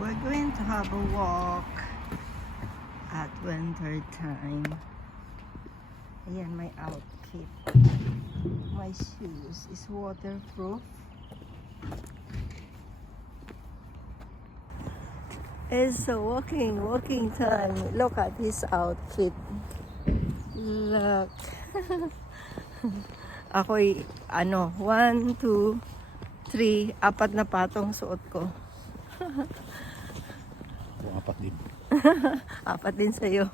We're going to have a walk at winter time. Ayan, my outfit. My shoes is waterproof. It's a walking time. Look at his outfit. Look. Ako'y, 1, 2, 3, 4 na patong suot ko. Apat din. 4 din sa'yo.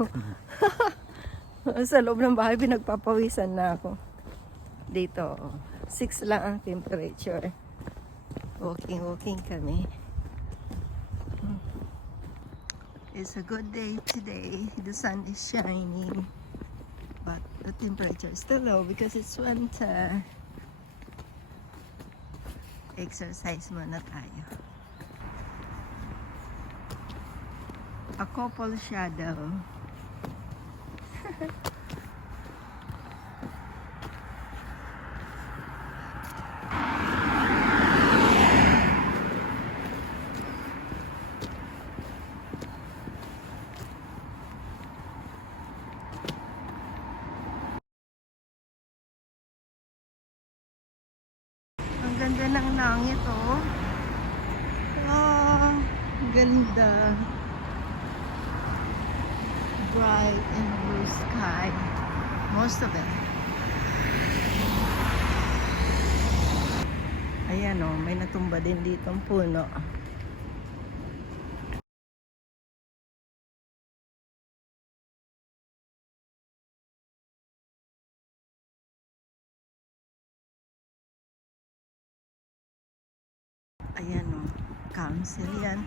Sa loob ng bahay, pinagpapawisan na ako. Dito, 6 lang ang temperature. Walking kami. It's a good day today. The sun is shining. But the temperature is still low because it's winter. Exercise muna tayo. A couple shadow. Ang ganda ng langit, oh. Oh, ganda. Bright and blue sky. Most of it. Ayan, oh, may natumba din dito ang puno. Ayan, oh, council yan.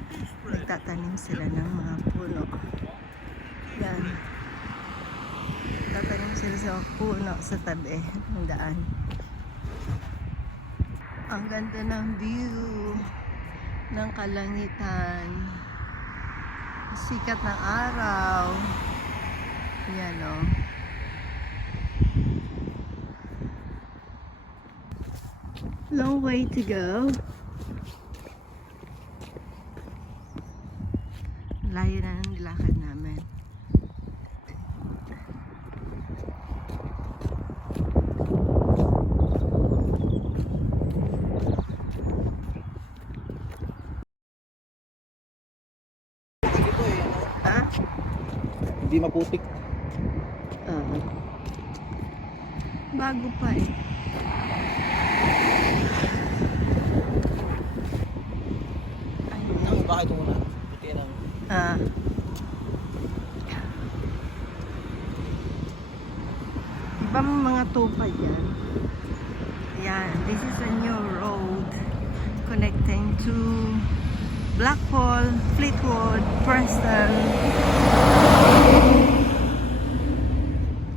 Nagtatanim sila ng mga puno. Yan. Tatanim sila sa puno sa tabi ng daan. Ang ganda ng view ng kalangitan. Sikat ng araw. Yan, oh. Long way to go. Layo na ng nilakad namin. Ha? Hindi maputik. Bago pa eh. Ang bahay ito muna. Puti ng... Iba mga tupa dyan. Yan, this is a new road connecting to Blackpool, Fleetwood, Preston,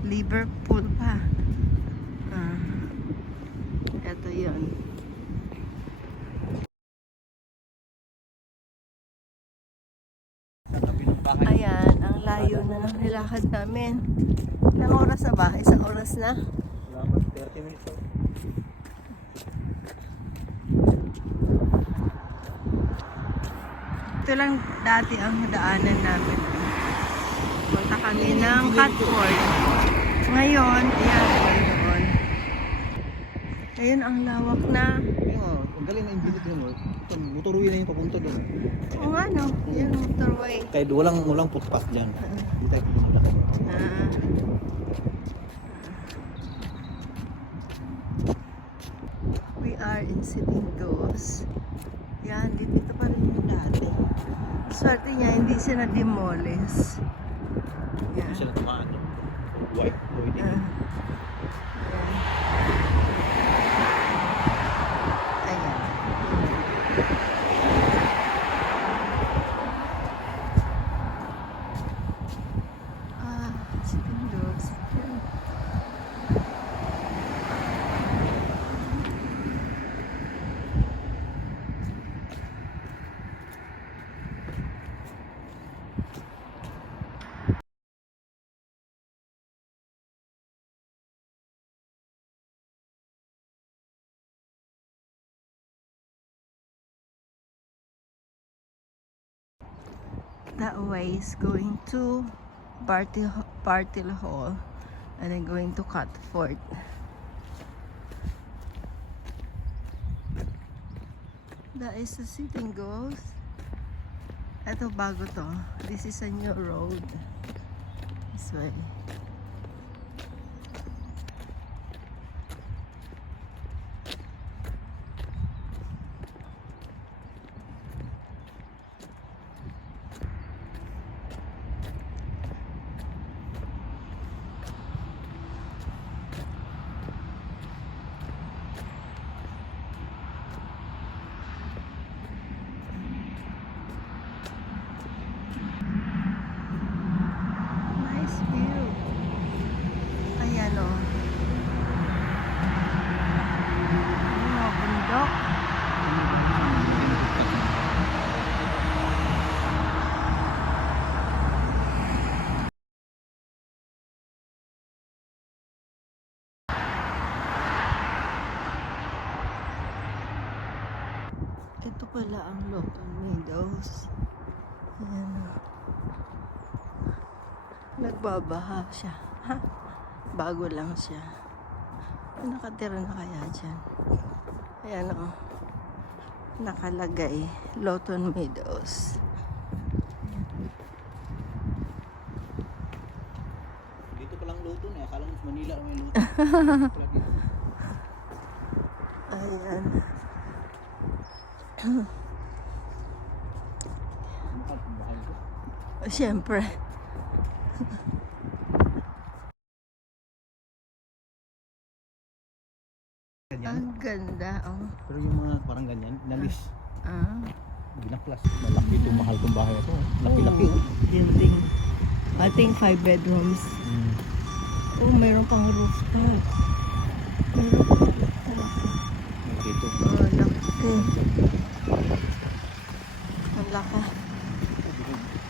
Liverpool pa. Ito yun. Ayan, ang layo na ng nilakad namin. Ilang oras na ba? Isang oras na? 30 minutes. Ito lang dati ang daanan namin. Punta kami ng Catford. Ngayon, ayan, doon. Ayun, ang lawak na. Ang galing na yung bilit mo. Motorway na yung papunta doon. Oo nga, no? Yan, motorway. Kahit walang footpath dyan. Hindi tayo pumunta. We are in Sitingos. Yan, dito pa rin yung dati. Swerte niya, hindi siya na-demolish. Hindi sila tumaan. White. That way is going to Party Hall and then going to Catford. That is the Sitting Ghost. Ito bago to. This is a new road. This way. Nice view. Ayan o. Mga bundok. Ito pala ang Lawton Meadows. Ayan o. Nagbabaha siya. Ha? Bago lang siya. Nakatira na kaya dyan? Ayan o. Nakalagay. Lawton Meadows. Dito palang luto na. Akala mo sa Manila may luto. Ayan. Mahal ko. Siyempre. Ganyan. Ang ganda. Oh. Pero yung mga parang ganyan, nalis. Ah. Binaklas. Malaki itong mahal kong bahay ito. Laki-laki. Oh, building. I think 5 bedrooms. Oh, mayroon pang rooftop. Mayroon pang rooftop. Dito. Oh, laki. Ang laki.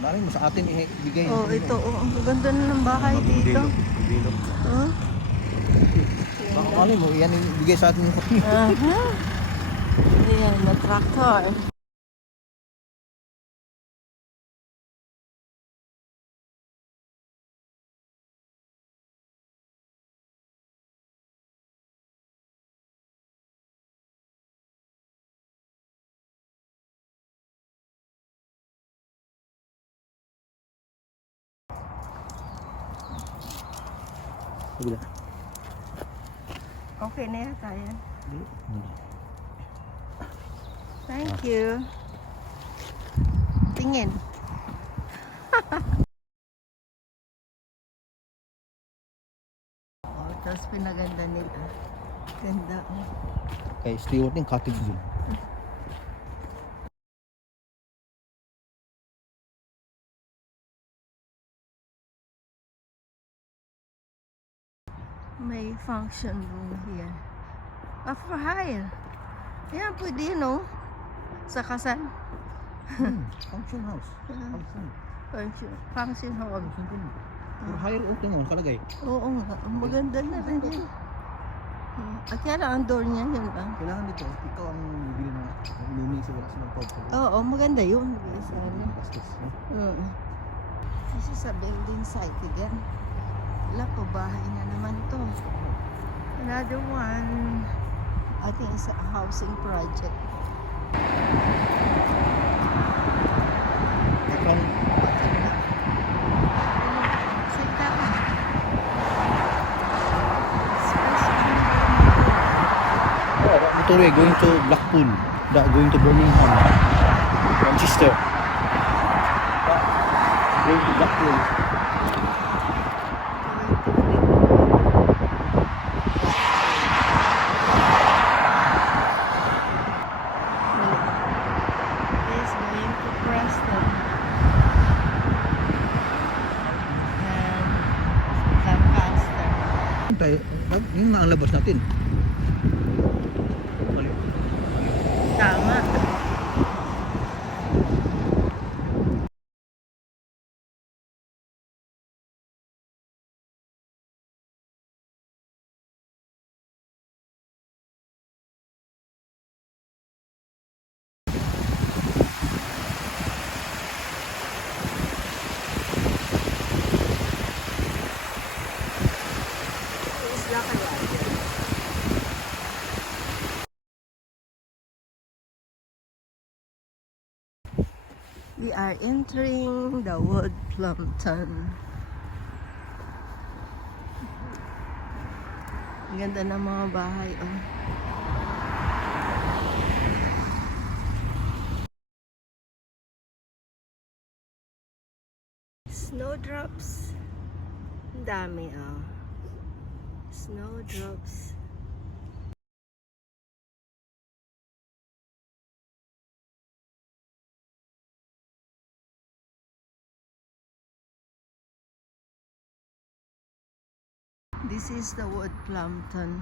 Maraming mo sa atin ibigay. Oh, ito. Oh, ang ganda na ng bahay dito. Bilog. Oh. Baka kali mo, yan yung ibigay sa atin yung kapatid. Aha. Ayan, na tractor. Bila. Okay na yata yan. Thank you. Tingin. Oh, tapos pinaganda nila. Ganda. Oh. Kay Stewart yung cottage yun. May function room here. For hire. Yan, pwede no? Sa kasal. Function house. Function. Function hall. Function din. For hire out mo, kalagay. Oo nga, maganda na rin yan. At yan lang ang door niya, yun lang. Kailangan dito, ikaw ang bibili ng iluming sa wala sa mga pub. Oo, maganda yun. Sana. Bastos. This is a building site again. Wala po, bahay na naman to. Another one, I think it's a housing project. Motorway going to Blackpool, going to Birmingham, Manchester. Going to Blackpool. This going to Preston and Lancaster. Tayo, yung nga ang labas natin. Tama. We are entering the Wood Plumpton. Ang ganda ng mga bahay, oh. Snowdrops. Ang dami, oh. Snowdrops. This is the Wood Plumpton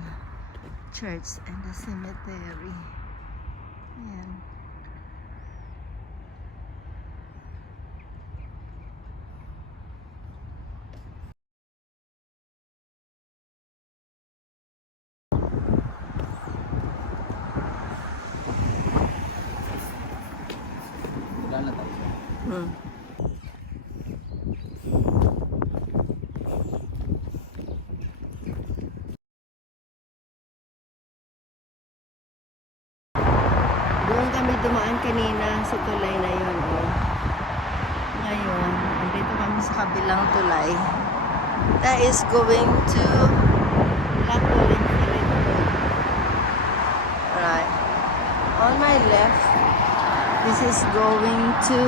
Church and the Cemetery. Ayan. Wala na tayo. Hmm. Doon kami dumaan kanina sa tulay na yun. Oh. Ngayon, andito kami sa kabilang tulay. That is going to Lacolin Philip Road. Right. On my left, this is going to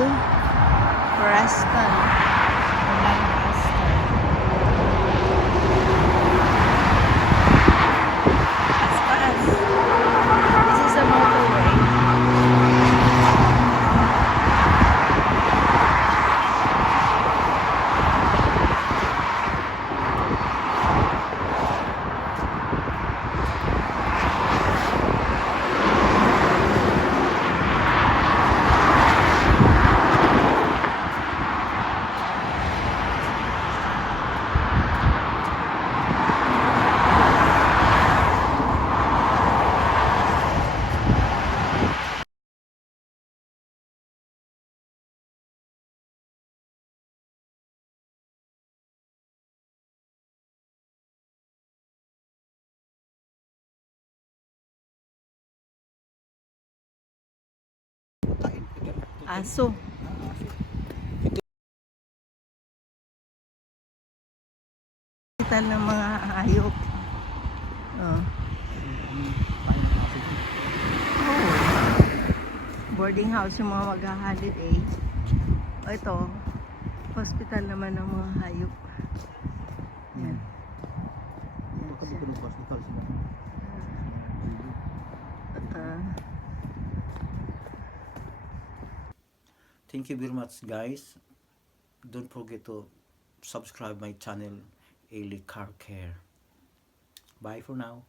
Preston. Line Preston. Fast. This is a motorway. Aso. Kita ng mga hayop. Oh. Oh. Boarding house yung mga mag-holiday. O ito, hospital naman ng mga hayop. Yan. Baka dito ng hospital sila. Thank you very much, guys. Don't forget to subscribe my channel, Ailey Car Care. Bye for now.